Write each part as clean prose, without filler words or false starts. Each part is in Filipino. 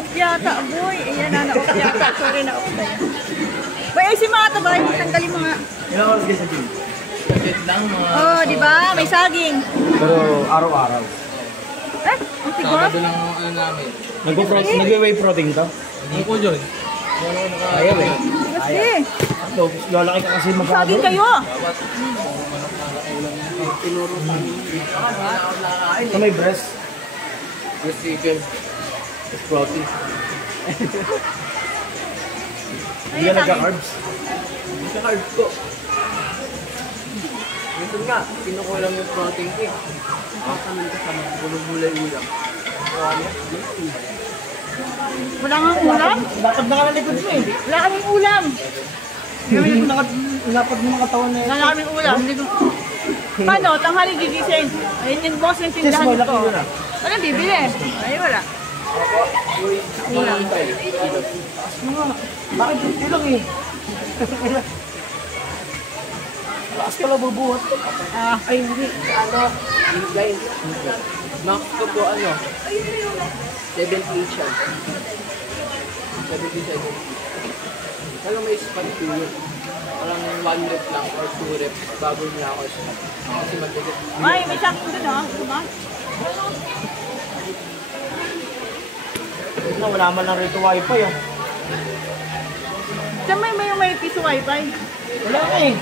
Na-off yata, boy. Ayan na, na-off yata. Sorry, na-off na yan. Boy, ay si mga ito, boy. Tanggalin mo nga. Ilang oras kayo sa gym? Oh, di ba? May saging. Pero araw-araw. Eh, ang tigos? Sabado lang ang ano namin. Nag-whey protein to? Hindi ko dyan. Ayaw eh. Kasi. Lalaki ka kasi magkano. Saging kayo. Ito may breast. Breast chicken. It's protein. Hindi ka nagka-carbs? Hindi sa carbs ko. Minsan nga, kinukulang yung protein ko eh. Kakasamin ko sa mga bulay ulam. Wala nga ulam? Lapad na ka ng likod mo eh. Wala kaming ulam. Lapad mo ng katawan na eh. Wala kaming ulam. Paano? Tanghali gigising. Ayun yung boss yung tindahan Yes, ko. wala. Wala, bibili. Ay, wala. Ulam. Bakit ilang eh? Lakas ka lang bubuhat. Ay, hindi. Ano? Guys. Max ko po ano? 78 siya. 77. Walang may spot to yun. Walang 1 rep lang or 2 reps bago niya ako spot. Kasi magdagat. Ay, may saging doon ah. Diba? Wala man lang rito wifi ah. Diyan may piso wifi. Wala ka eh.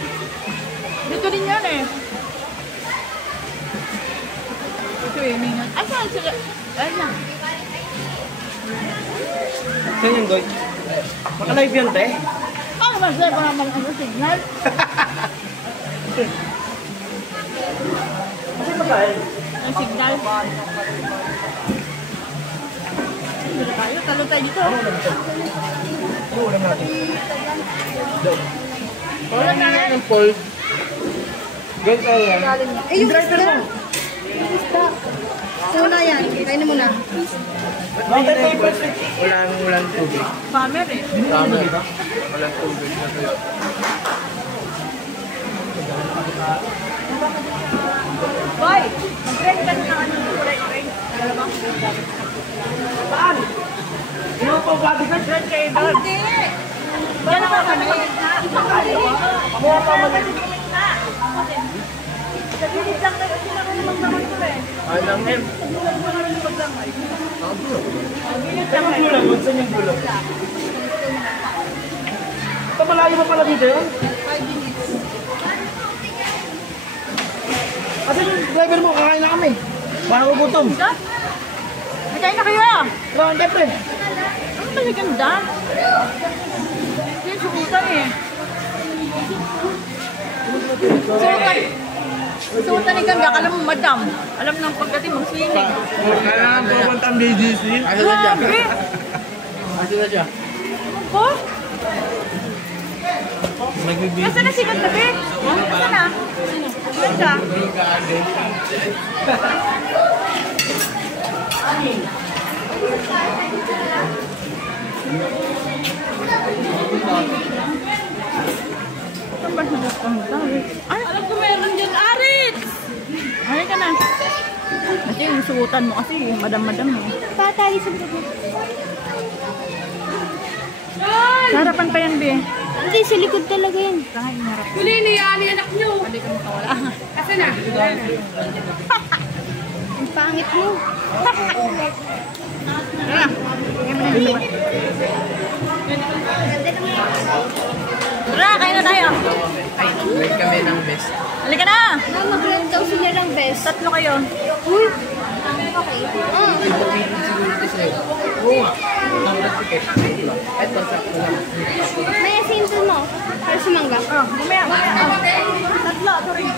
Dito din yan eh. Ito eh, may ay, saan sila? Ay na. Saan yung goy? Maka-live yan te? Ah, masaya pa naman ang signal. Kasi magkain. Ang signal. Dito tayo, talo tayo dito. Oo, ulam natin. Parang nangyay ng Paul. Ganyan tayo yan. Eh, yung isda. Isda. Una yan, kainin mo na. Bakit tayo first week? Walang tubig. Farmer eh. Tama. Walang tubig na tuyo. Boy, mag-trend ka na ng kulay orange. Alam mo? Saan? Hindi mo pa body ka? Trend kayo doon. Hindi. Yan ako kami. Kaya pa man. Sabihin lang na kasi na kayo magdamay ko eh. Ay lang em. Saan yung gulang? Saan yung gulang? Ito malayo pa pala dito yun? 5 minutes. Kasi yung driver mo, kakain na kami. Parang gutom. Nagkain na kayo ah. Pero ang syempre. Ano ba yung ganda? Yung sukutan eh. Sukutan ni ganda, alam mo madam. Alam ng pagdating mo, swimming. Kailangan pupunta ang BGC. Asa na siya? Grabe! Asa na siya? Ako? Nasaan na si ganda, be? Nasaan na? Ganda. Saan ba siya nagpunta? Ay, alam ko meron dyan, Aritz! Ay ka na. Kasi yung sukutan mo kasi, madam-madam eh. Patali sa buto. Sa harapan pa yan, be. Hindi, sa likod talaga yan. Saka yung harap. Huli niya, ni anak niyo. Hindi ka makawala. Asa na? Ang pangit mo. Tara, kaya mo na yung sukat. Tara, kain na tayo. Like kami ng best. Halika na! Na, mag-rent daw sila ng best. Tatlo kayo. Uy! Okay. Siguro ito sa'yo. Oo nga. Ang ticket. Ito, sakto lang. May asinto mo. Para sa mangga. Oh, mamaya. Tatlo, ito rin.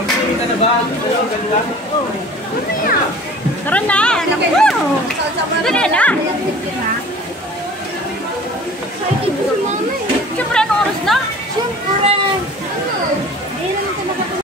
Magsiling ka na ba? Ang ganda. Tara na! Naku!